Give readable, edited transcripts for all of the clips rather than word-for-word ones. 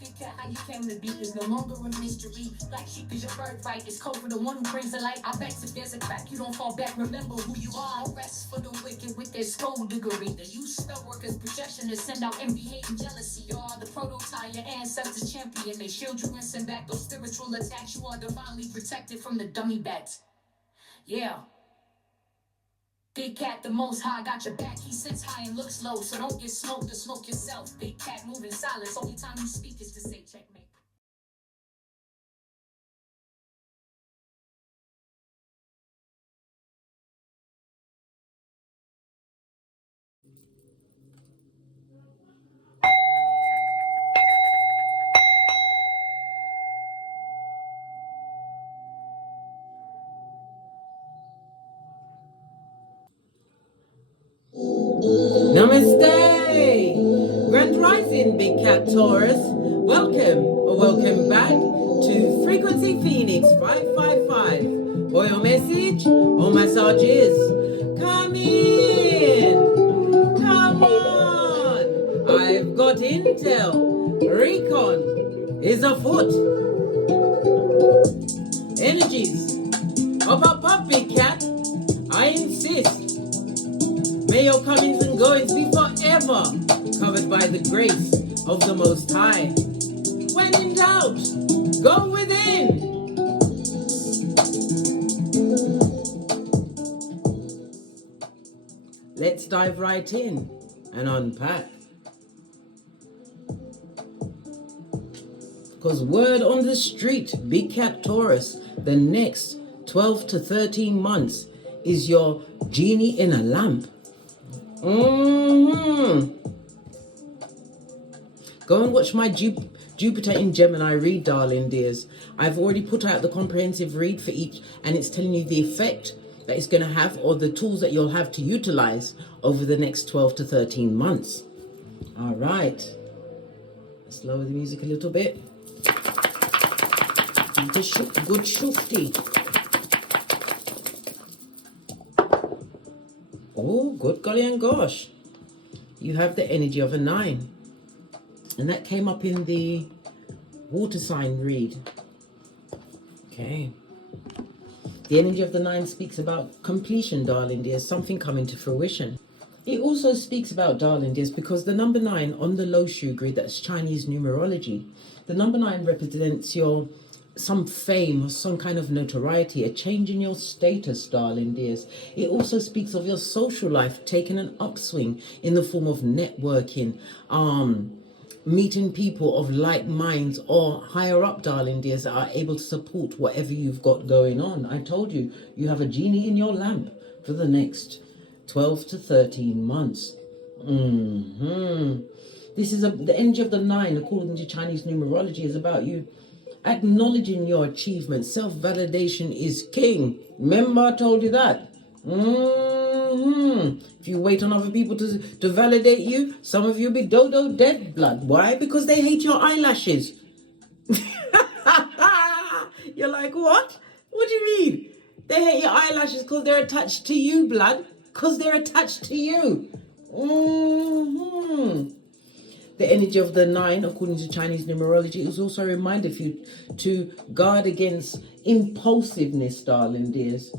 Big cat, how you came to be is no longer a mystery. Black sheep is your birthright. It's code for the one who brings the light. I bet if there's a crack, you don't fall back. Remember who you are. No rest for the wicked with their skullduggery. The use spell workers' projection to send out envy, hate, and jealousy. You are the prototype, your ancestors champion. They shield you and send back those spiritual attacks. You are divinely protected from the dummy bats. Yeah. Big cat, the most high, got your back. He sits high and looks low, so don't get smoked or smoke yourself. Big cat moving silence. Only time you speak is to say checkmate. Namaste! Grand Rising, Big Cat Taurus. Welcome back to Frequency Phoenix 555. For your message or massages, come in! Come on! I've got intel. Recon is afoot. Energies of a puppy cat, I insist. May your comings and goings be forever covered by the grace of the Most High. When in doubt, go within. Let's dive right in and unpack. Because word on the street, Big Cat Taurus, the next 12 to 13 months is your genie in a lamp. Go and watch my Jupiter in Gemini read, darling dears. I've already put out the comprehensive read for each, and it's telling you the effect that it's going to have, or the tools that you'll have to utilize over the next 12 to 13 months. All right. Let's lower the music a little bit. Good shufti. Oh, good golly and gosh. You have the energy of a 9. And that came up in the water sign read. Okay. The energy of the 9 speaks about completion, darling dears, something coming to fruition. It also speaks about, darling dears, because the number 9 on the low shoe grid, that's Chinese numerology, the number 9 represents some fame or some kind of notoriety, a change in your status, darling dears. It also speaks of your social life taking an upswing in the form of networking, meeting people of like minds or higher up, darling dears, that are able to support whatever you've got going on. I told you, you have a genie in your lamp for the next 12 to 13 months. This is the energy of the 9, according to Chinese numerology, is about you acknowledging your achievements. Self-validation is king. Remember I told you that? If you wait on other people to validate you, some of you be dodo dead blood. Why? Because they hate your eyelashes. You're like, what? What do you mean? They hate your eyelashes because they're attached to you, blood. Because they're attached to you. The energy of the 9, according to Chinese numerology, is also a reminder for you to guard against impulsiveness, darling dears.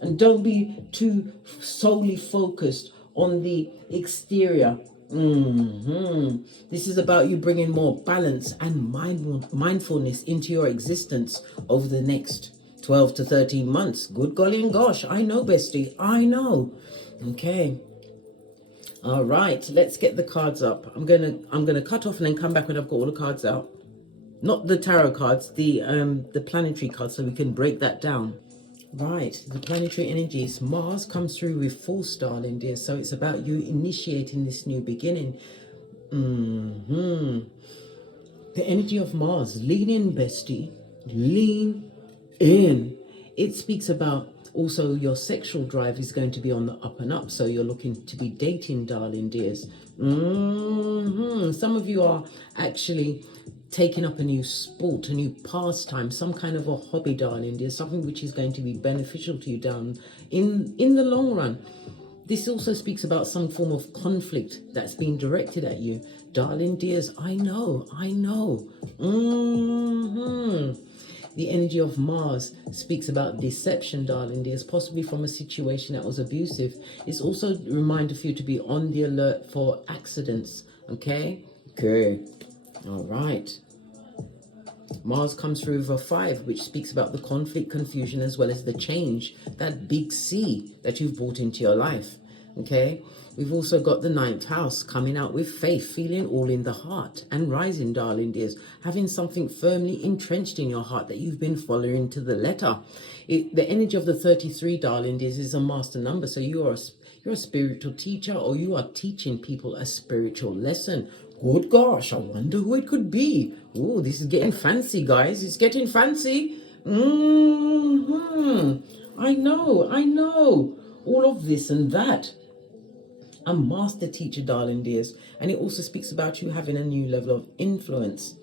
And don't be too solely focused on the exterior. This is about you bringing more balance and mindfulness into your existence over the next 12 to 13 months. Good golly and gosh, I know, bestie, I know. Okay. All right, let's get the cards up. I'm gonna cut off and then come back when I've got all the cards out. Not the tarot cards, the planetary cards, so we can break that down. Right, the planetary energies. Mars comes through with force, darling dear. So it's about you initiating this new beginning. The energy of Mars. Lean in, bestie. Lean in. It speaks about also your sexual drive is going to be on the up and up. So you're looking to be dating, darling dears. Some of you are actually taking up a new sport, a new pastime, some kind of a hobby, darling dear, something which is going to be beneficial to you down in the long run. This also speaks about some form of conflict that's being directed at you. Darling dears, I know. The energy of Mars speaks about deception, darling dears, possibly from a situation that was abusive. It's also a reminder for you to be on the alert for accidents, okay? Okay, all right. Mars comes through with a 5, which speaks about the conflict, confusion, as well as the change, that big C that you've brought into your life, okay? We've also got the 9th house coming out with faith, feeling all in the heart, and rising, darling dears, having something firmly entrenched in your heart that you've been following to the letter. The energy of the 33, darling dears, is a master number, so you're a spiritual teacher, or you are teaching people a spiritual lesson. Good gosh, I wonder who it could be. Oh, this is getting fancy, guys. It's getting fancy. I know. All of this and that. A master teacher, darling dears. And it also speaks about you having a new level of influence.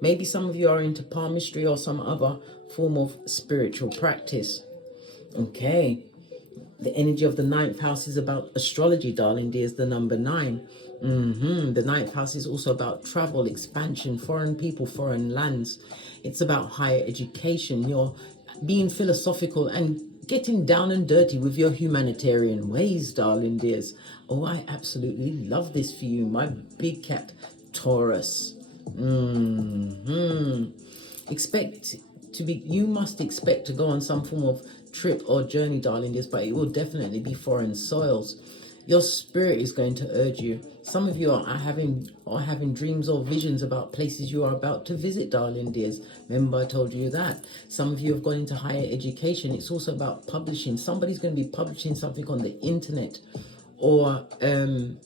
Maybe some of you are into palmistry or some other form of spiritual practice. Okay. The energy of the 9th house is about astrology, darling dears, the number 9. The 9th house is also about travel, expansion, foreign people, foreign lands. It's about higher education. You're being philosophical and getting down and dirty with your humanitarian ways, darling dears. Oh, I absolutely love this for you, my big cat, Taurus. You must expect to go on some form of trip or journey, darling dears, but it will definitely be foreign soils. Your spirit is going to urge you. Some of you are having dreams or visions about places you are about to visit, darling dears. Remember I told you that. Some of you have gone into higher education. It's also about publishing. Somebody's going to be publishing something on the internet, or on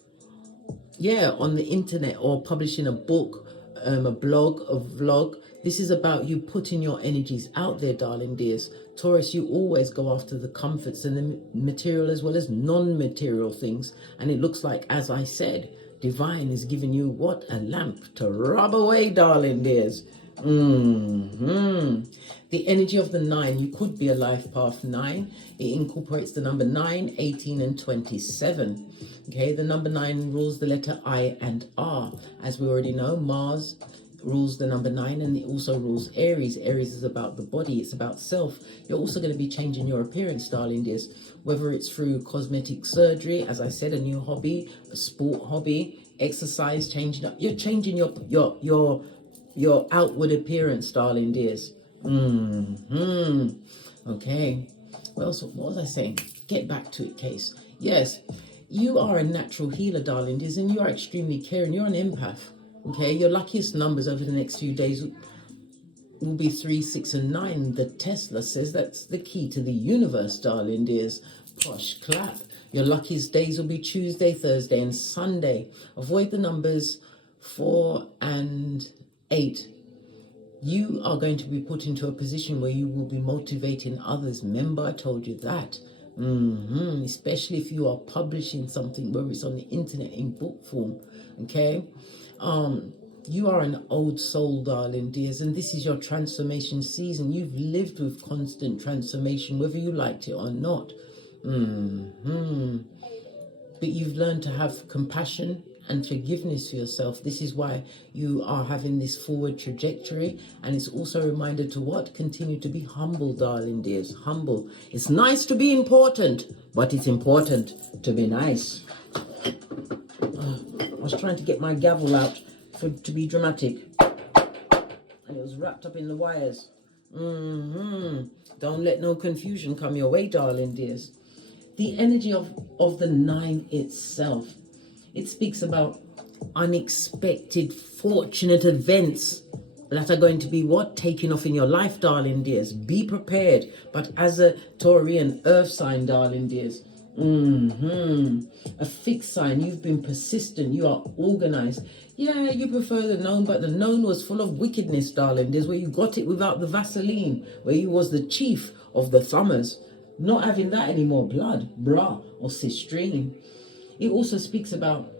the internet, or publishing a book, a blog, a vlog. This is about you putting your energies out there, darling dears. Taurus, you always go after the comforts and the material as well as non-material things. And it looks like, as I said, divine is giving you what? A lamp to rub away, darling dears. The energy of the 9, you could be a life path 9. It incorporates the number 9, 18, and 27. Okay, the number 9 rules the letter I and R. As we already know, Mars rules the number 9, and it also rules Aries. Aries is about the body, it's about self. You're also going to be changing your appearance, darling dears, whether it's through cosmetic surgery, as I said, a new hobby, a sport hobby, exercise, changing up. You're changing your outward appearance, darling dears. Okay, what was I saying? Get back to it, Case. Yes, you are a natural healer, darling dears, and you are extremely caring. You're an empath. Okay, your luckiest numbers over the next few days will be 3, 6, and 9. The Tesla says that's the key to the universe, darling dears. Posh clap. Your luckiest days will be Tuesday, Thursday, and Sunday. Avoid the numbers 4 and 8. You are going to be put into a position where you will be motivating others. Remember, I told you that. Especially if you are publishing something where it's on the internet in book form. Okay. You are an old soul, darling dears, and this is your transformation season. You've lived with constant transformation, whether you liked it or not. But you've learned to have compassion and forgiveness for yourself. This is why you are having this forward trajectory, and it's also a reminder to what? Continue to be humble, darling dears. Humble. It's nice to be important, but it's important to be nice. I was trying to get my gavel out to be dramatic, and it was wrapped up in the wires. Don't let no confusion come your way, darling dears. The energy of the 9 itself, it speaks about unexpected, fortunate events that are going to be what? Taking off in your life, darling dears. Be prepared. But as a Taurian earth sign, darling dears, a fixed sign, you've been persistent, you are organized. Yeah, you prefer the known, but the known was full of wickedness, darling. There's where you got it without the Vaseline, where you was the chief of the thumbers. Not having that anymore, blood, bra, or cistrine. It also speaks about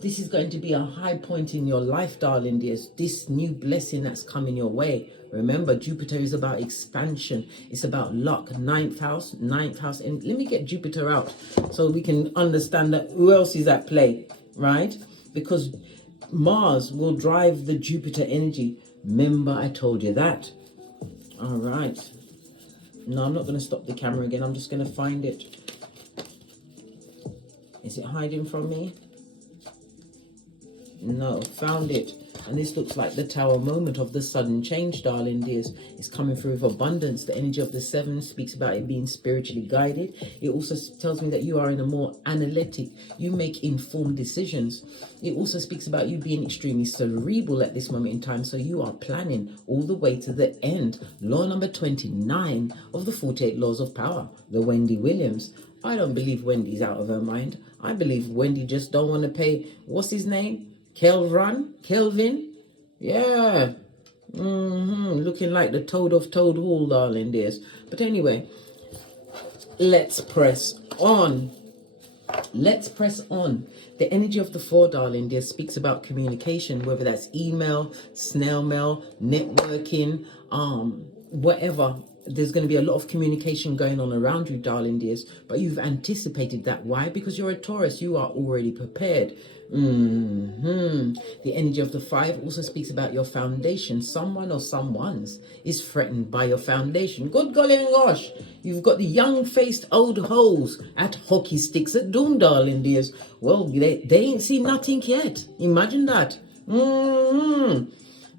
this is going to be a high point in your life, darling dears. This new blessing that's coming your way. Remember, Jupiter is about expansion. It's about luck. 9th house. And let me get Jupiter out so we can understand that who else is at play, right? Because Mars will drive the Jupiter energy. Remember, I told you that. All right. No, I'm not going to stop the camera again. I'm just going to find it. Is it hiding from me? No, found it. And this looks like the Tower moment of the sudden change, darling dears. It's coming through with abundance. The energy of the 7 speaks about it being spiritually guided. It also tells me that you are in a more analytic, you make informed decisions. It also speaks about you being extremely cerebral at this moment in time. So you are planning all the way to the end. Law number 29 of the 48 Laws of Power, the Wendy Williams. I don't believe Wendy's out of her mind. I believe Wendy just don't want to pay, what's his name? Kelvin? Yeah. Looking like the Toad of Toad Hall, darling dears. But anyway, let's press on. Let's press on. The energy of the 4, darling dears, speaks about communication, whether that's email, snail mail, networking, whatever. There's going to be a lot of communication going on around you, darling dears, but you've anticipated that. Why? Because you're a Taurus. You are already prepared. The energy of the 5 also speaks about your foundation. Someone or someone's is threatened by your foundation. Good golly gosh, you've got the young-faced old hoes at hockey sticks at doom, darling dears. Well, they ain't seen nothing yet. Imagine that.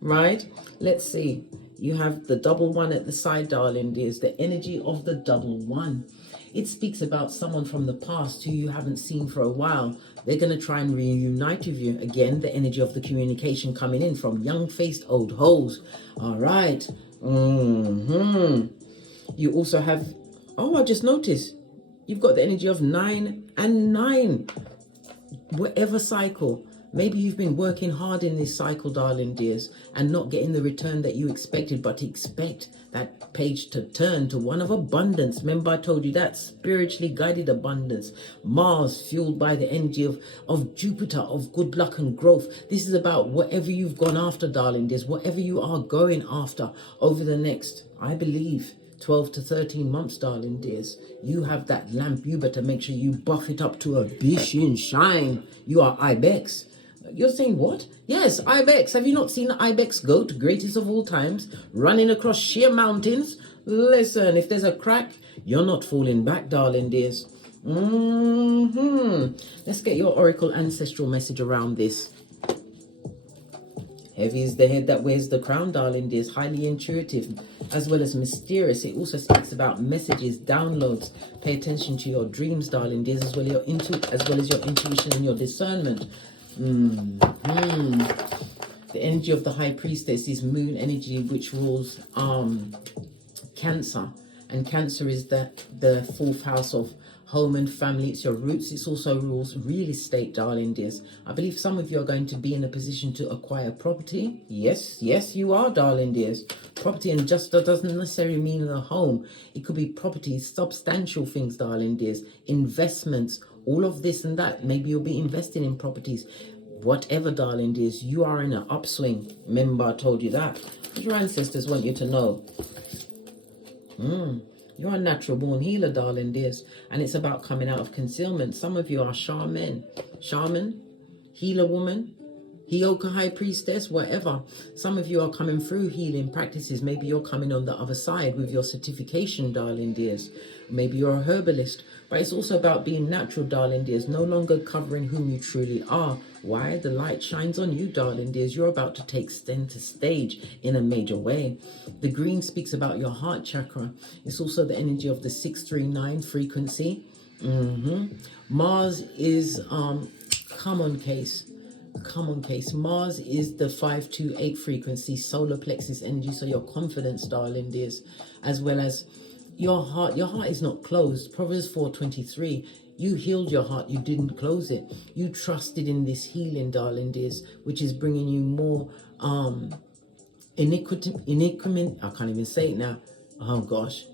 Right? Let's see. You have the double 1 at the side, darling dears. The energy of the double 1. It speaks about someone from the past who you haven't seen for a while. They're going to try and reunite with you. Again, the energy of the communication coming in from young-faced old hoes. All right. You also have, I just noticed, you've got the energy of 9 and 9. Whatever cycle. Maybe you've been working hard in this cycle, darling dears, and not getting the return that you expected, but expect that page to turn to one of abundance. Remember, I told you that spiritually guided abundance. Mars fueled by the energy of Jupiter, of good luck and growth. This is about whatever you've gone after, darling dears, whatever you are going after over the next, I believe, 12 to 13 months, darling dears. You have that lamp. You better make sure you buff it up to a bish and shine. You are Ibex. You're saying what? Yes, Ibex. Have you not seen the Ibex goat, greatest of all times, running across sheer mountains? Listen, if there's a crack, you're not falling back, darling dears. Let's get your oracle ancestral message around this. Heavy is the head that wears the crown, darling dears. Highly intuitive as well as mysterious. It also speaks about messages, downloads. Pay attention to your dreams, darling dears, as well as your intuition and your discernment. The energy of the High Priestess is moon energy, which rules Cancer, and Cancer is the 4th house of home and family. It's your roots. It also rules real estate, darling dears. I believe some of you are going to be in a position to acquire property. Yes, you are, darling dears. Property, and just doesn't necessarily mean a home. It could be property, substantial things, darling dears. Investments, all of this and that. Maybe you'll be investing in properties. Whatever, darling dears, you are in an upswing. Remember, I told you that. What your ancestors want you to know. You're a natural born healer, darling dears. And it's about coming out of concealment. Some of you are shaman, healer woman, Hioka High Priestess, whatever. Some of you are coming through healing practices. Maybe you're coming on the other side with your certification, darling dears. Maybe you're a herbalist. But it's also about being natural, darling dears. No longer covering whom you truly are. Why? The light shines on you, darling dears. You're about to take center stage in a major way. The green speaks about your heart chakra. It's also the energy of the 639 frequency. Mars is come on case. Mars is the 528 frequency, solar plexus energy. So your confidence, darling dears, as well as your heart is not closed. Proverbs 4:23. You healed your heart, you didn't close it. You trusted in this healing, darling dears, which is bringing you more I can't even say it now. Oh gosh.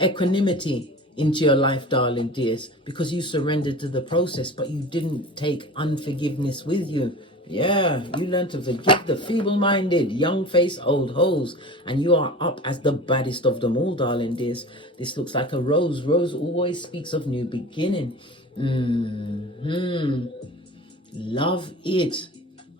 Equanimity into your life, darling dears, because you surrendered to the process, but you didn't take unforgiveness with you. Yeah, you learn to forgive the feeble-minded, young-faced old hoes, and you are up as the baddest of them all, darling dears. This looks like a rose. Rose always speaks of new beginning. Love it.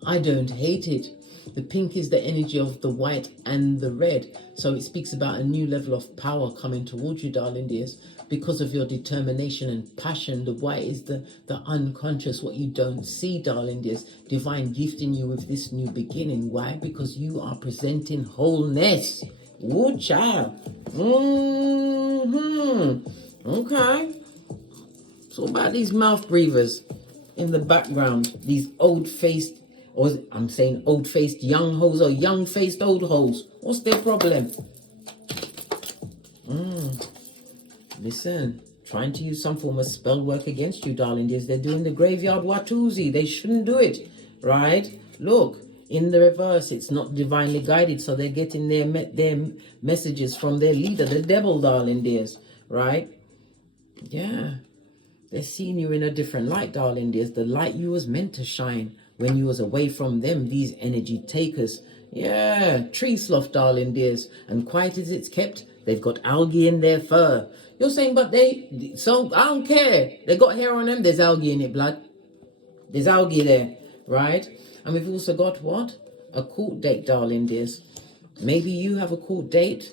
I don't hate it. The pink is the energy of the white and the red. So it speaks about a new level of power coming towards you, darling dears. Because of your determination and passion, the white is the unconscious, what you don't see, darling dears. Divine gifting you with this new beginning. Why? Because you are presenting wholeness. Ooh, child. Okay. So about these mouth breathers in the background, these old-faced, or I'm saying old-faced young hoes or young-faced old hoes. What's their problem? Listen, trying to use some form of spell work against you, darling dears. They're doing the graveyard Watusi. They shouldn't do it, right? Look, in the reverse, it's not divinely guided, so they're getting their messages from their leader, the devil, darling dears, right? Yeah. They're seeing you in a different light, darling dears. The light you was meant to shine when you was away from them, these energy takers. Yeah, tree sloth, darling dears. And quiet as it's kept, they've got algae in their fur. You're saying, but so I don't care. They got hair on them, there's algae in it, blood. There's algae there, right? And we've also got what? A court date, darling dears. Maybe you have a court date.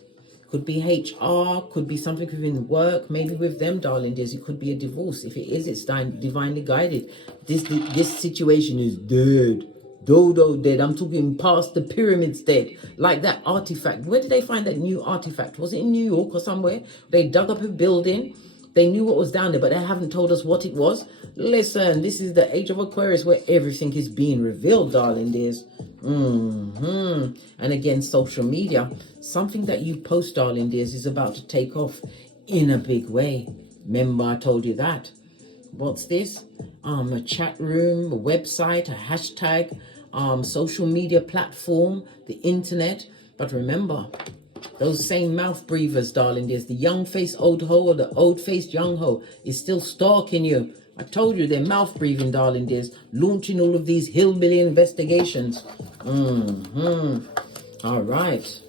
Could be HR, could be something within work, maybe with them, darling dears. It could be a divorce. If it is, it's divinely guided. This situation is dead. Dodo dead. I'm talking past the pyramids dead. Like that artifact. Where did they find that new artifact? Was it in New York or somewhere? They dug up a building. They knew what was down there, but they haven't told us what it was. Listen, this is the age of Aquarius where everything is being revealed, darling dears. And again, social media. Something that you post, darling dears, is about to take off in a big way. Remember, I told you that. What's this? A chat room, a website, a hashtag, social media platform, the internet. But remember, those same mouth breathers, darling dears, the young-faced old hoe or the old-faced young hoe is still stalking you. I told you they're mouth breathing, darling dears, launching all of these hillbilly investigations. All right.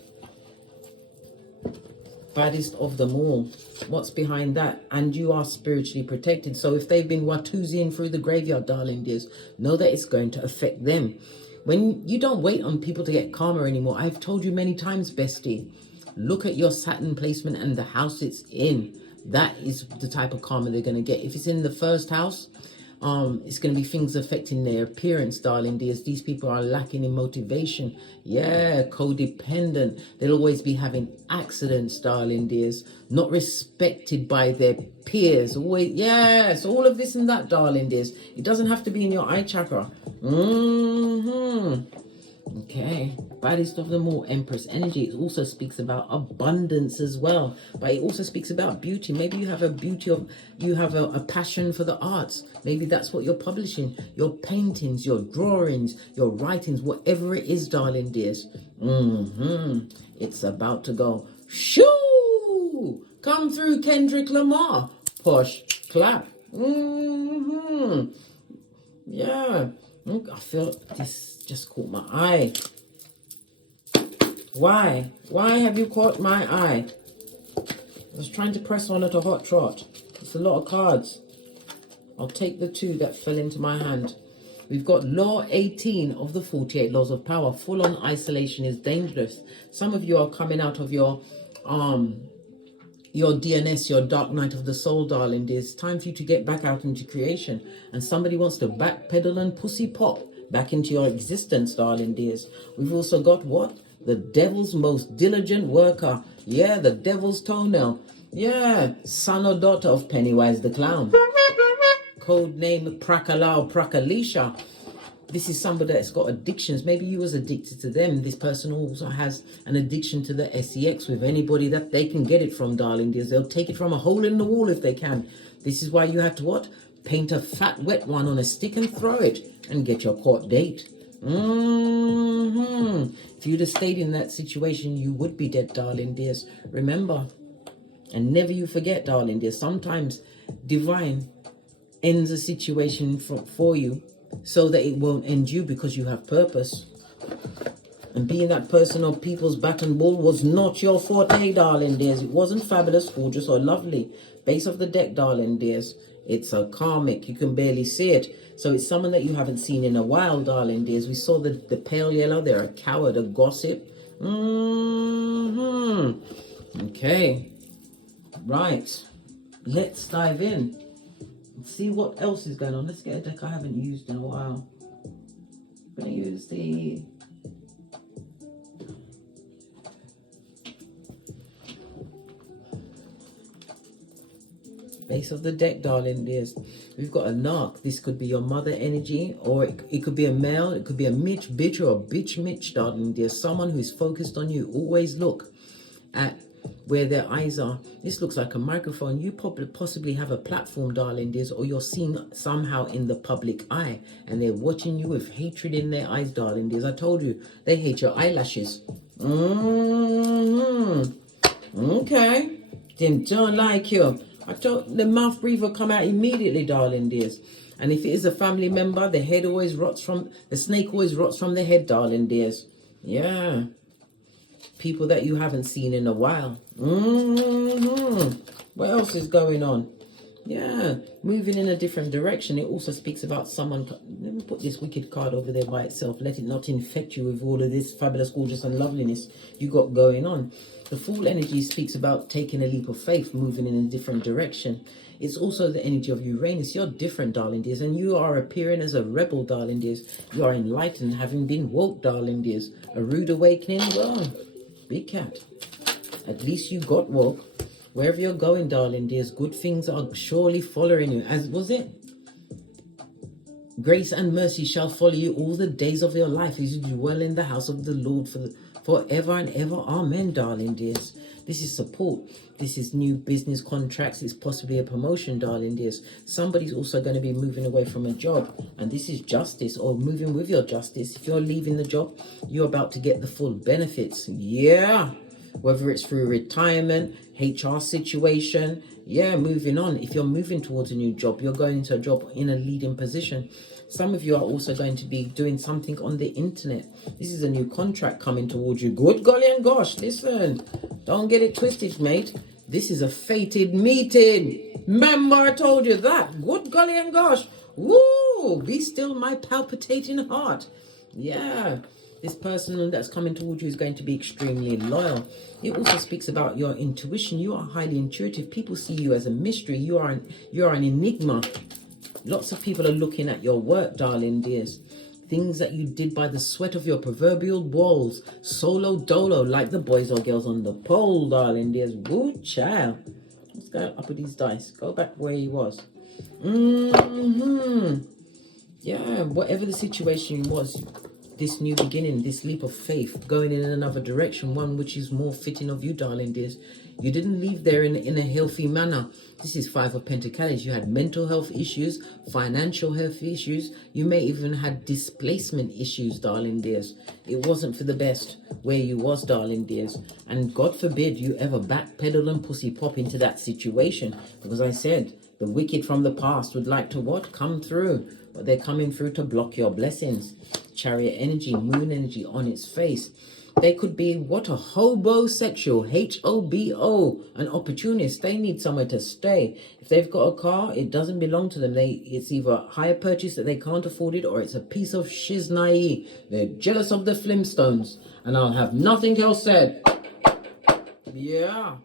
Baddest of them all. What's behind that? And you are spiritually protected. So if they've been Watusiing through the graveyard, darling dears, know that it's going to affect them. When you don't wait on people to get karma anymore, I've told you many times, bestie, look at your Saturn placement and the house it's in. That is the type of karma they're going to get. If it's in the first house, it's going to be things affecting their appearance, darling dears. These people are lacking in motivation. Yeah, codependent. They'll always be having accidents, darling dears. Not respected by their peers. Always, yes, all of this and that, darling dears. It doesn't have to be in your eye chakra. Okay, baddest of them all, Empress energy. It also speaks about abundance as well, but it also speaks about beauty. Maybe you have a passion for the arts. Maybe that's what you're publishing, your paintings, your drawings, your writings, whatever it is, darling dears. It's about to go shoo. Come through, Kendrick Lamar. Push, clap. Yeah. I feel this just caught my eye. Why? Why have you caught my eye? I was trying to press on at a hot trot. It's a lot of cards. I'll take the 2 that fell into my hand. We've got Law 18 of the 48 Laws of Power. Full-on isolation is dangerous. Some of you are coming out of your DNS, your dark night of the soul, darling. It's time for you to get back out into creation. And somebody wants to backpedal and pussy pop back into your existence, darling dears. We've also got what? The devil's most diligent worker. Yeah, the devil's toenail. Yeah, son or daughter of Pennywise the Clown. Code name Prakalao Prakalisha. This is somebody that's got addictions. Maybe you was addicted to them. This person also has an addiction to the sex with anybody that they can get it from, darling dears. They'll take it from a hole in the wall if they can. This is why you have to what? Paint a fat wet one on a stick and throw it and get your court date. If you'd have stayed in that situation, you would be dead, darling dears. Remember, and never you forget, darling dears, sometimes divine ends a situation for you so that it won't end you, because you have purpose. And being that person on people's back and ball was not your forte, darling dears. It wasn't fabulous, gorgeous, or lovely. Base of the deck, darling dears. It's a karmic. You can barely see it. So it's someone that you haven't seen in a while, darling dears. We saw the pale yellow. They're a coward, a gossip. Okay. Right. Let's dive in and see what else is going on. Let's get a deck I haven't used in a while. I'm going to use the... base of the deck, darling dears. We've got a narc. This could be your mother energy, or it could be a male. It could be a Mitch bitch or a bitch Mitch, darling dears. Someone who's focused on you. Always look at where their eyes are. This looks like a microphone. You possibly have a platform, darling dears, or you're seen somehow in the public eye, and they're watching you with hatred in their eyes, darling dears. I told you, they hate your eyelashes. Okay. They don't like you. I told the mouth breather come out immediately, darling dears. And if it is a family member, the head always rots from, the snake always rots from the head, darling dears. Yeah. People that you haven't seen in a while. What else is going on? Yeah, moving in a different direction. It also speaks about someone. Let me put this wicked card over there by itself. Let it not infect you with all of this fabulous, gorgeous, and loveliness you got going on. The Fool energy speaks about taking a leap of faith, moving in a different direction. It's also the energy of Uranus. You're different, darling dears, and you are appearing as a rebel, darling dears. You are enlightened, having been woke, darling dears. A rude awakening. Well, big cat. At least you got woke. Wherever you're going, darling dears, good things are surely following you. As was it? Grace and mercy shall follow you all the days of your life as you dwell in the house of the Lord forever and ever. Amen, darling dears. This is support. This is new business contracts. It's possibly a promotion, darling dears. Somebody's also going to be moving away from a job. And this is justice, or moving with your justice. If you're leaving the job, you're about to get the full benefits. Yeah. Whether it's through retirement, HR situation, yeah, moving on. If you're moving towards a new job, you're going into a job in a leading position. Some of you are also going to be doing something on the internet. This is a new contract coming towards you. Good golly and gosh, listen, don't get it twisted, mate. This is a fated meeting. Remember I told you that. Good golly and gosh. Woo, be still my palpitating heart. Yeah. This person that's coming towards you is going to be extremely loyal. It also speaks about your intuition. You are highly intuitive. People see you as a mystery. You are an enigma. Lots of people are looking at your work, darling dears. Things that you did by the sweat of your proverbial balls. Solo dolo, like the boys or girls on the pole, darling dears. Woo child. Let's go up with these dice. Go back where he was. Yeah, whatever the situation was, this new beginning, this leap of faith, going in another direction, one which is more fitting of you, darling dears. You didn't leave there in a healthy manner. This is Five of Pentacles. You had mental health issues, financial health issues. You may even had displacement issues, darling dears. It wasn't for the best where you was, darling dears. And God forbid you ever backpedal and pussy pop into that situation. Because I said, the wicked from the past would like to what? Come through. But they're coming through to block your blessings. Chariot energy, moon energy on its face. They could be what? A hobosexual, H-O-B-O, an opportunist. They need somewhere to stay. If they've got a car, it doesn't belong to them. It's either a hire purchase that they can't afford it, or it's a piece of shiznai. They're jealous of the Flintstones. And I'll have nothing else said. Yeah.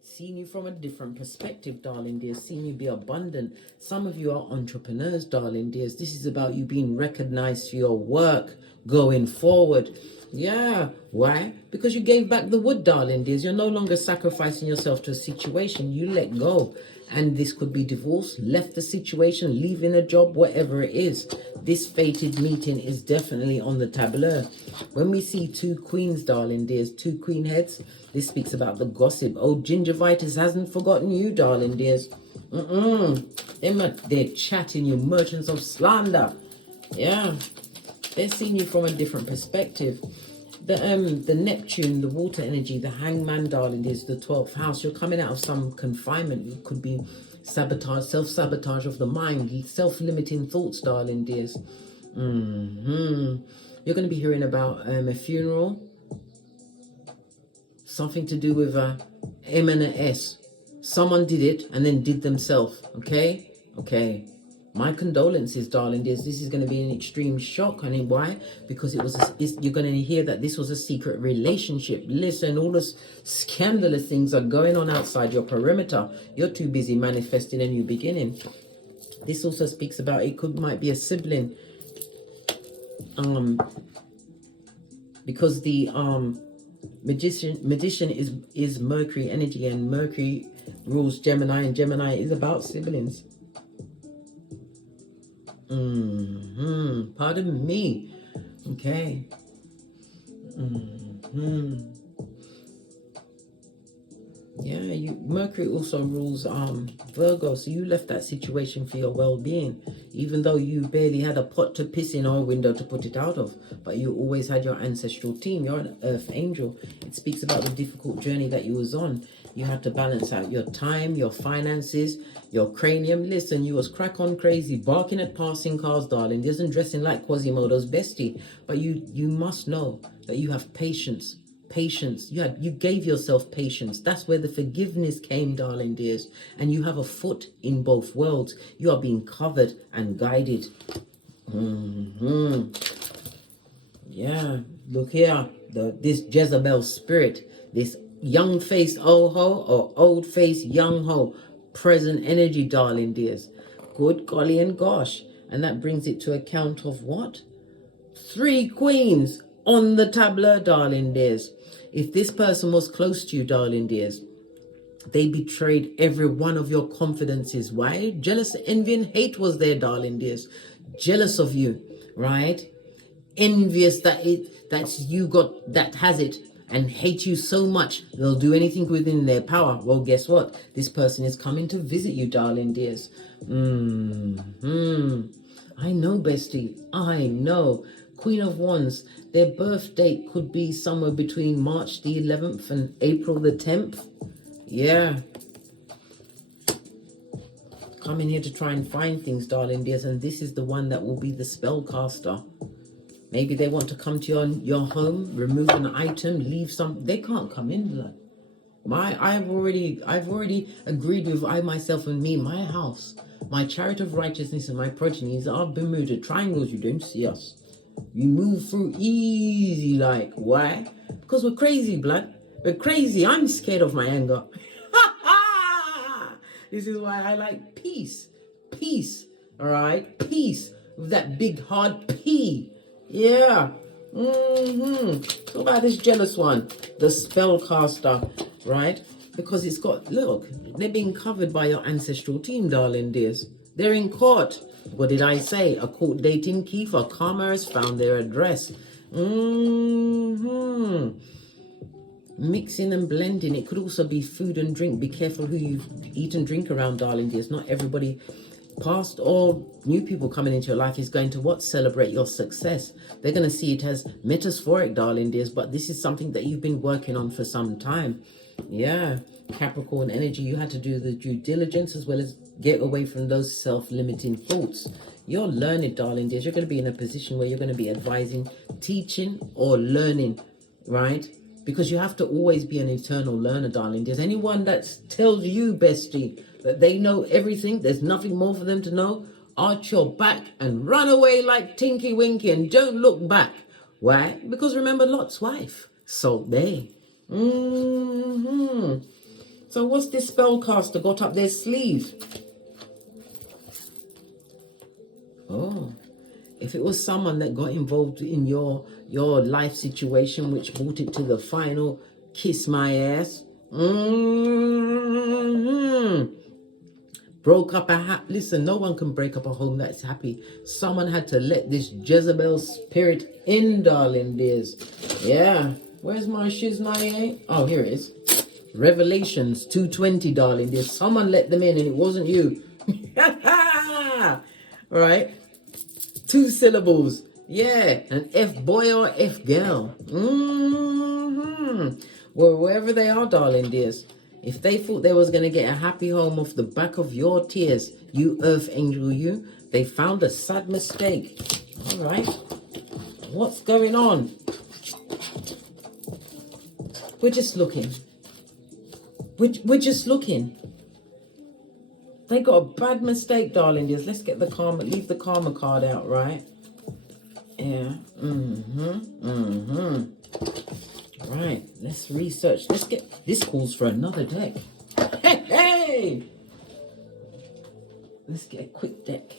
Seeing you from a different perspective, darling dears. Seeing you be abundant. Some of you are entrepreneurs, darling dears. This is about you being recognized for your work going forward. Yeah. Why? Because you gave back the wood, darling dears. You're no longer sacrificing yourself to a situation. You let go. And this could be divorce, left the situation, leaving a job, whatever it is. This fated meeting is definitely on the tableau. When we see two queens, darling dears, two queen heads, this speaks about the gossip. Oh, gingivitis hasn't forgotten you, darling dears. They're chatting you, merchants of slander. Yeah. They're seeing you from a different perspective. The Neptune, the water energy, the hangman, darling, is the 12th house. You're coming out of some confinement. It could be sabotage, self-sabotage of the mind, self-limiting thoughts, darling dears. You're going to be hearing about a funeral, something to do with a M and a S. Someone did it and then did themselves. Okay? Okay. My condolences, darling dears. This is going to be an extreme shock. Honey, why? Because you're going to hear that this was a secret relationship. Listen, all the scandalous things are going on outside your perimeter. You're too busy manifesting a new beginning. This also speaks about might be a sibling. Because the magician is Mercury energy, and Mercury rules Gemini, and Gemini is about siblings. Pardon me. Okay. Yeah, Mercury also rules Virgo, so you left that situation for your well-being, even though you barely had a pot to piss in or a window to put it out of, but you always had your ancestral team. You're an earth angel. It speaks about the difficult journey that you was on. You had to balance out your time, your finances, your cranium. Listen, you was crack on crazy, barking at passing cars, darling. Isn't dressing like Quasimodo's bestie, but you must know that you have patience. Patience. You gave yourself patience. That's where the forgiveness came, darling dears. And you have a foot in both worlds. You are being covered and guided. Yeah, look here. This Jezebel spirit, this young face old ho or old face young ho, present energy, darling dears. Good golly and gosh. And that brings it to account of what? 3 queens on the tableau, darling dears. If this person was close to you, darling dears, they betrayed every one of your confidences. Why? Jealous, envy, and hate was there, darling dears. Jealous of you, right? Envious that's you got that has it, and hate you so much they'll do anything within their power. Well, guess what? This person is coming to visit you, darling dears. I know, bestie. I know. Queen of Wands, their birth date could be somewhere between March the 11th and April the 10th. Yeah. Coming here to try and find things, darling dears, and this is the one that will be the spellcaster. Maybe they want to come to your home, remove an item, leave some. They can't come in. I've already agreed with I, myself, and me, my house, my chariot of righteousness, and my progenies are Bermuda Triangles. You don't see us. You move through easy, like, why? Because we're crazy, blood. We're crazy. I'm scared of my anger. This is why I like peace. Peace, all right? Peace with that big, hard P. Yeah. So about this jealous one, the spellcaster, right? Because it's got, look, they're being covered by your ancestral team, darling dears. They're in court. What did I say? A court date in Kiefer. Karma has found their address. Mixing and blending. It could also be food and drink. Be careful who you eat and drink around, darling dears. Not everybody, past or new people coming into your life, is going to celebrate your success. They're going to see it as metaphoric, darling dears, but this is something that you've been working on for some time. Yeah, Capricorn energy, you had to do the due diligence as well as get away from those self-limiting thoughts. You're learning, darling dears. You're going to be in a position where you're going to be advising, teaching, or learning, right? Because you have to always be an eternal learner, darling dears. Anyone that tells you, bestie, that they know everything, there's nothing more for them to know, arch your back and run away like Tinky Winky and don't look back. Why? Because remember Lot's wife, Salt Bay. So what's this spellcaster got up their sleeve? Oh, if it was someone that got involved in your life situation, which brought it to the final kiss my ass. Broke up listen, no one can break up a home that's happy. Someone had to let this Jezebel spirit in, darling dears. Yeah. Where's my shiz 98? Oh, here it is. Revelations 2:20, darling dears. Someone let them in and it wasn't you. Right? 2 syllables. Yeah. An F boy or F girl. Well, wherever they are, darling dears, if they thought they was going to get a happy home off the back of your tears, you earth angel, you, they found a sad mistake. All right. What's going on? We're just looking. We're just looking. They got a bad mistake, darling dears. Let's get the karma, leave the karma card out, right? Yeah. Right, let's research. Let's get, this calls for another deck. Hey, hey! Let's get a quick deck.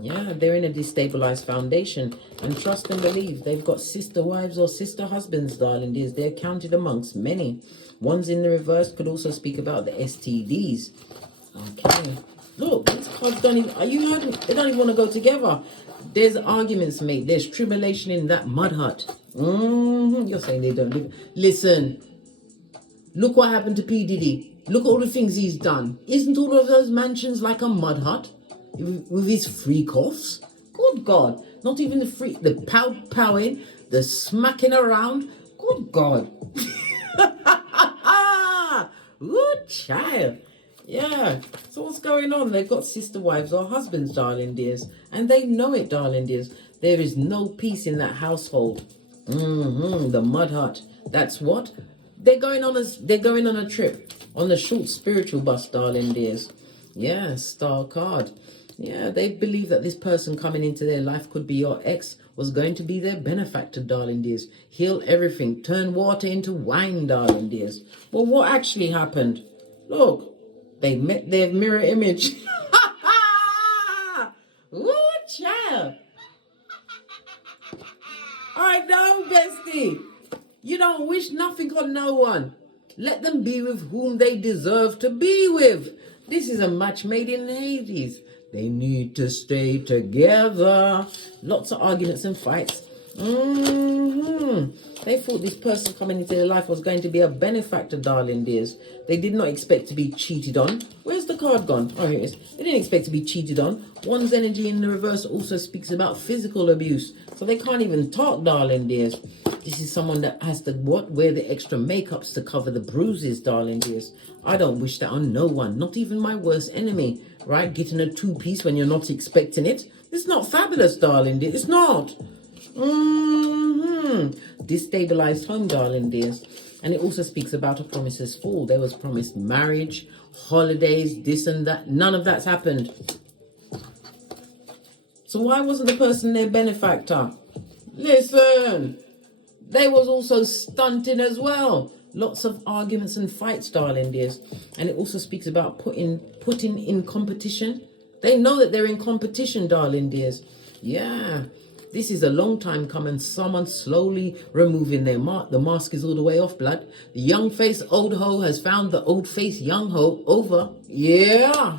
Yeah, they're in a destabilized foundation. And trust and believe, they've got sister wives or sister husbands, darling dears. They're counted amongst many. Ones in the reverse could also speak about the STDs. Okay. Look, these cards don't even, they don't even want to go together. There's arguments made. There's tribulation in that mud hut. You're saying they don't live. Listen, look what happened to P. Diddy. Look at all the things he's done. Isn't all of those mansions like a mud hut? With his freak offs? Good God. Not even the powing, the smacking around. Good God. Good child. Yeah. So what's going on? They've got sister wives or husbands, darling dears. And they know it, darling dears. There is no peace in that household. The mud hut. That's what? They're going on a trip. On the short spiritual bus, darling dears. Yeah, star card. Yeah, they believe that this person coming into their life could be your ex, was going to be their benefactor, darling dears. Heal everything. Turn water into wine, darling dears. Well, what actually happened? Look, they met their mirror image. Ooh, child. I know, bestie. You don't wish nothing on no one. Let them be with whom they deserve to be with. This is a match made in Hades. They need to stay together. Lots of arguments and fights. They thought this person coming into their life was going to be a benefactor, darling dears. They did not expect to be cheated on. Where's the card gone? Oh, here it is. They didn't expect to be cheated on. One's energy in the reverse also speaks about physical abuse. So they can't even talk, darling dears. This is someone that has to wear the extra makeups to cover the bruises, darling dears. I don't wish that on no one, not even my worst enemy, right? Getting a two-piece when you're not expecting it. It's not fabulous, darling dear. It's not. Destabilized home, darling dears. And it also speaks about a promise's fall. There was promised marriage, holidays, this and that. None of that's happened. So why wasn't the person their benefactor? Listen, they was also stunting as well. Lots of arguments and fights, darling dears. And it also speaks about putting in competition. They know that they're in competition, darling dears. Yeah. This is a long time coming. Someone slowly removing their mask. The mask is all the way off, blood. The young face old hoe has found the old face young hoe over. Yeah.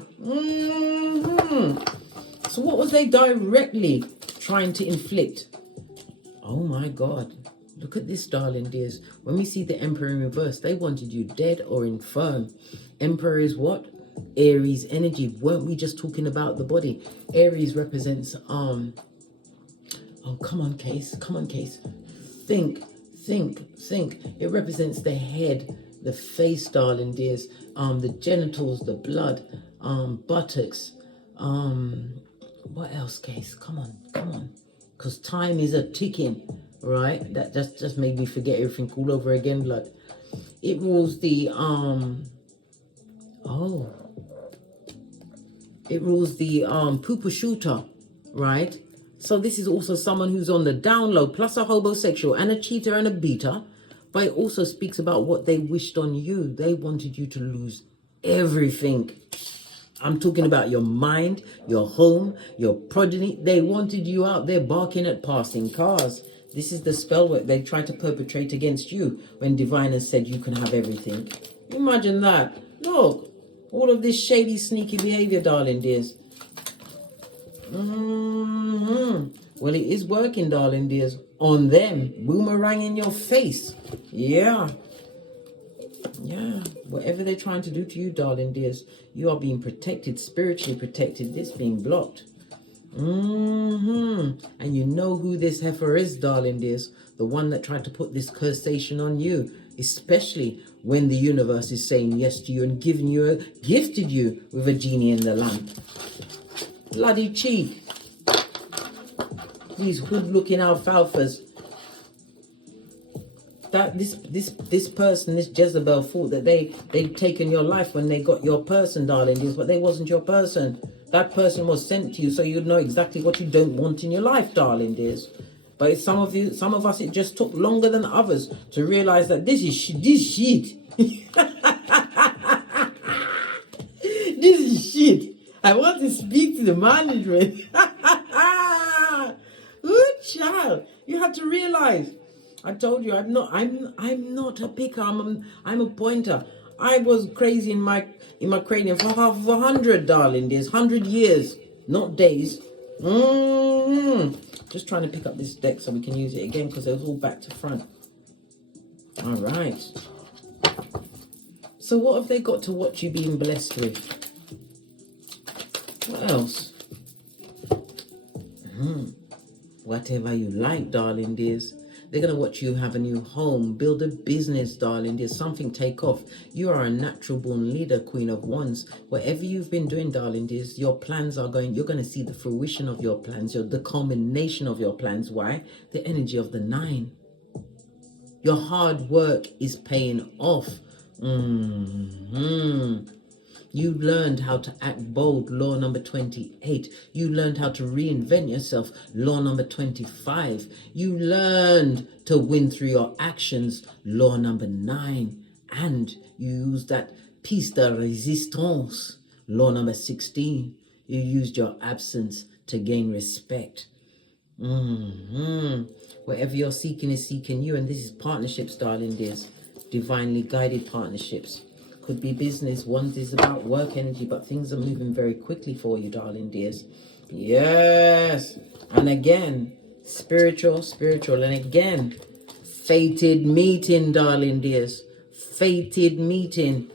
So what was they directly trying to inflict? Oh my God. Look at this, darling dears. When we see the Emperor in reverse, they wanted you dead or infirm. Emperor is what? Aries energy. Weren't we just talking about the body? Aries represents oh, come on, Case. Come on, Case. Think. It represents the head, the face, darling dears. The genitals, the blood, buttocks. What else, Case? Come on. Because time is a ticking, right? That just made me forget everything all over again, blood. It rules the pooper shooter, right? So this is also someone who's on the down low, plus a homosexual and a cheater and a beater. But it also speaks about what they wished on you. They wanted you to lose everything. I'm talking about your mind, your home, your progeny. They wanted you out there barking at passing cars. This is the spell work they tried to perpetrate against you when Divine has said you can have everything. Imagine that. Look, all of this shady, sneaky behavior, darling dears. Well, it is working, darling dears. On them. Boomerang in your face. Yeah. Whatever they're trying to do to you, darling dears, you are being protected, spiritually protected. This being blocked. And you know who this heifer is, darling dears. The one that tried to put this cursation on you. Especially when the universe is saying yes to you and gifted you with a genie in the lamp. Bloody cheek. These hood-looking alfalfas. that this person, this Jezebel, thought that they'd taken your life when they got your person, darling dears, but they wasn't your person. That person was sent to you so you'd know exactly what you don't want in your life, darling dears. But it's some of us, it just took longer than others to realize that this shit. This is shit. I want to speak to the management. Good child. You have to realize. I told you I'm not a picker. I'm a pointer. I was crazy in my cranium for half of 100, darling dears. 100 years, not days. Just trying to pick up this deck so we can use it again because it was all back to front. All right. So what have they got to watch you being blessed with? What else? Whatever you like, darling dears. They're going to watch you have a new home, build a business, darling dears, something take off. You are a natural born leader, Queen of Wands. Whatever you've been doing, darling dears, your plans are going, you're going to see the fruition of your plans, the culmination of your plans. Why? The energy of the 9. Your hard work is paying off. You learned how to act bold, law number 28. You learned how to reinvent yourself, law number 25. You learned to win through your actions, law number 9. And you used that piece de resistance, law number 16. You used your absence to gain respect. Whatever you're seeking is seeking you, and this is partnerships, darling dears. Divinely guided partnerships. Could be business. One is about work energy, but things are moving very quickly for you, darling dears. Yes. And again, spiritual. And again, fated meeting, darling dears. Fated meeting.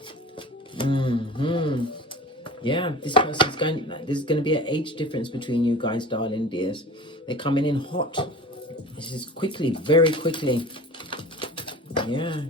Yeah, there's going to be an age difference between you guys, darling dears. They're coming in hot. This is quickly, very quickly. Yeah.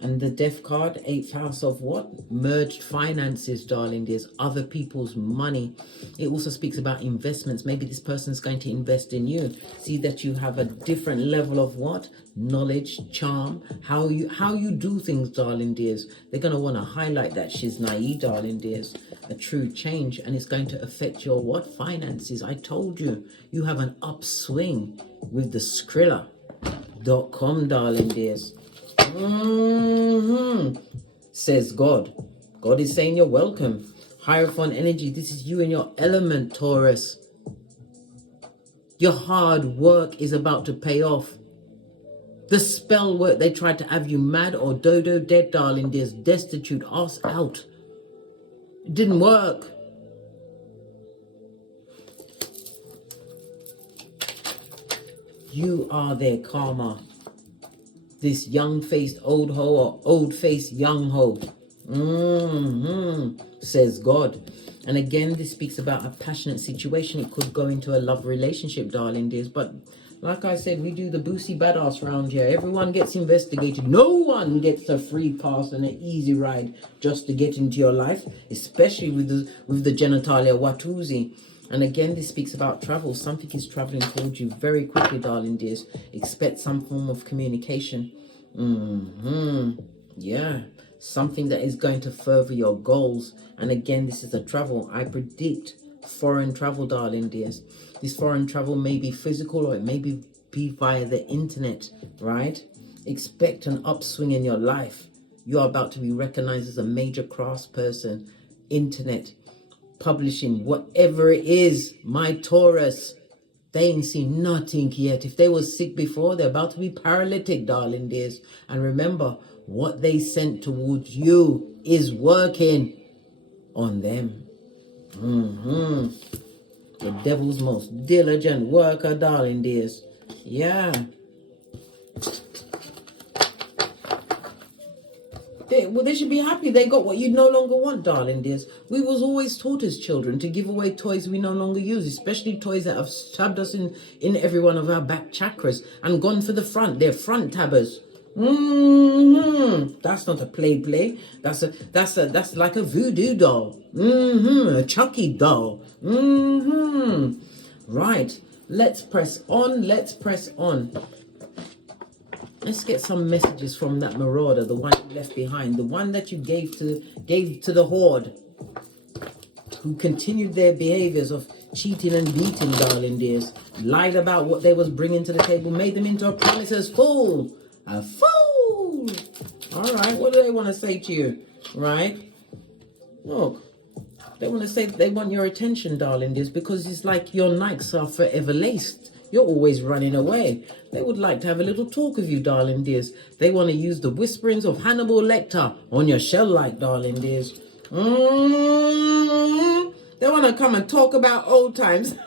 And the death card, 8th house of what? Merged finances, darling dears. Other people's money. It also speaks about investments. Maybe this person's going to invest in you. See that you have a different level of what? Knowledge, charm, how you do things, darling dears. They're going to want to highlight that shiznai, darling dears. A true change. And it's going to affect your what? Finances. I told you. You have an upswing with the Skrilla.com, darling dears. Says God. God is saying you're welcome. Hierophant energy. This is you in your element, Taurus. Your hard work is about to pay off. The spell work, they tried to have you mad or dodo dead, darling dears. Destitute, ass out. It didn't work. You are their karma. This young-faced old hoe or old-faced young hoe. Says God. And again, this speaks about a passionate situation. It could go into a love relationship, darling dears. But like I said, we do the boosie badass round here. Everyone gets investigated. No one gets a free pass and an easy ride just to get into your life, especially with the genitalia watusi. And again, this speaks about travel. Something is traveling towards you very quickly, darling dears. Expect some form of communication. Yeah. Something that is going to further your goals. And again, this is a travel. I predict foreign travel, darling dears. This foreign travel may be physical or it may be via the internet, right? Expect an upswing in your life. You are about to be recognized as a major craftsperson. Internet, publishing, whatever it is, my Taurus, they ain't seen nothing yet. If they was sick before, they're about to be paralytic, darling dears. And remember, what they sent towards you is working on them. The devil's most diligent worker, darling dears. Yeah. They should be happy they got what you no longer want, darling dears. We was always taught as children to give away toys we no longer use, especially toys that have stabbed us in every one of our back chakras and gone for the front. They're front tabbers. That's not a play. That's like a voodoo doll. A Chucky doll. Right. Let's press on. Let's get some messages from that marauder, the one you left behind, the one that you gave to the horde, who continued their behaviors of cheating and beating, darling dears, lied about what they was bringing to the table, made them into a promiser's fool. A fool! All right, what do they want to say to you, right? Look, they want to say they want your attention, darling dears, because it's like your Nikes are forever laced. You're always running away. They would like to have a little talk with you, darling dears. They want to use the whisperings of Hannibal Lecter on your shell light, darling dears. They want to come and talk about old times. What's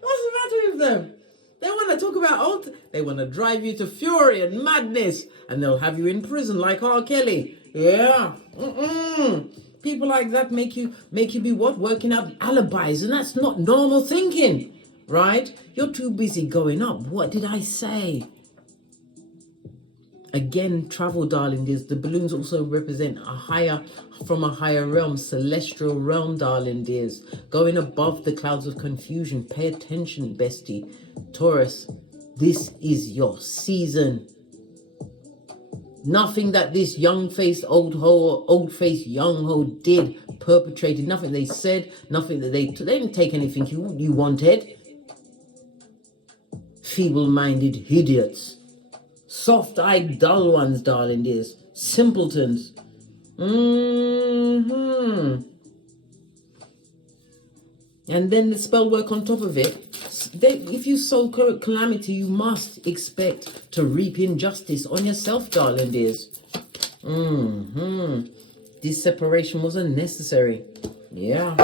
the matter with them? They want to talk about old. They want to drive you to fury and madness, and they'll have you in prison like R. Kelly. Yeah. People like that make you be what? Working out alibis, and that's not normal thinking, right? You're too busy going up. What did I say? Again, travel, darling dears. The balloons also represent from a higher realm, celestial realm, darling dears. Going above the clouds of confusion. Pay attention, bestie. Taurus, this is your season. Nothing that this young-faced old-faced young ho did, perpetrated, nothing they said, nothing that they didn't take anything you wanted. Feeble-minded idiots. Soft-eyed dull ones, darling dears. Simpletons. And then the spell work on top of it. If you sow calamity, you must expect to reap injustice on yourself, darling dears. This separation was unnecessary. Yeah.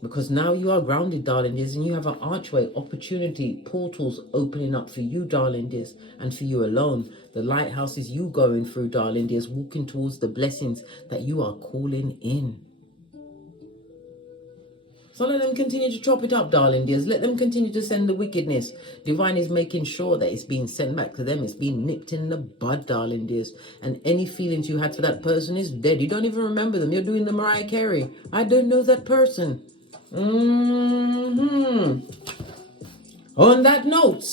Because now you are grounded, darling dears, and you have an archway, opportunity, portals opening up for you, darling dears, and for you alone. The lighthouse is you going through, darling dears, walking towards the blessings that you are calling in. So let them continue to chop it up, darling dears. Let them continue to send the wickedness. Divine is making sure that it's being sent back to them. It's being nipped in the bud, darling dears. And any feelings you had for that person is dead. You don't even remember them. You're doing the Mariah Carey. I don't know that person. On that note,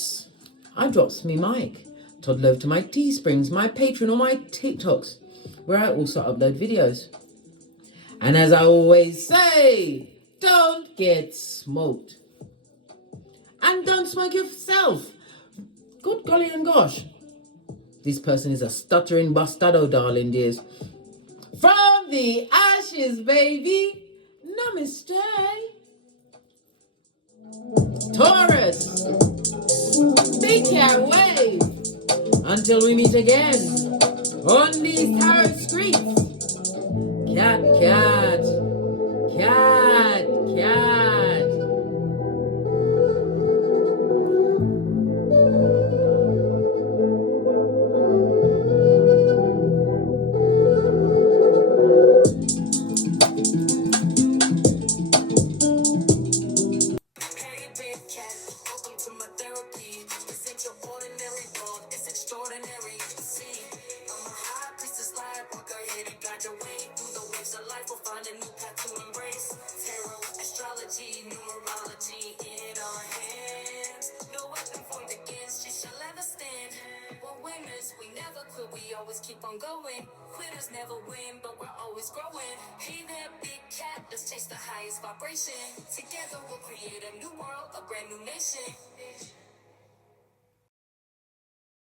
I drops me mic. Toddle over to my Teesprings, my Patreon, or my TikToks, where I also upload videos. And as I always say, don't get smoked. And don't smoke yourself. Good golly and gosh. This person is a stuttering bastardo, darling dears. From the ashes, baby. Namaste. Taurus. Big cat wave. Until we meet again on these tarot streets. Cat, cat. Cat, cat. Hey, big cat, welcome to my therapy. This ain't your ordinary world, it's extraordinary. See, I'm a high priestess, light walker, here to guide your way through the waves of life. We'll find a new path to embrace. Tarot, astrology, numerology in our hands. No weapon formed against you shall ever stand. We're winners, we never quit, we always keep on going. Quitters never win, but we're always growing. Hey there, big cat, let's chase the highest vibration. Together we'll create a new world, a brand new nation.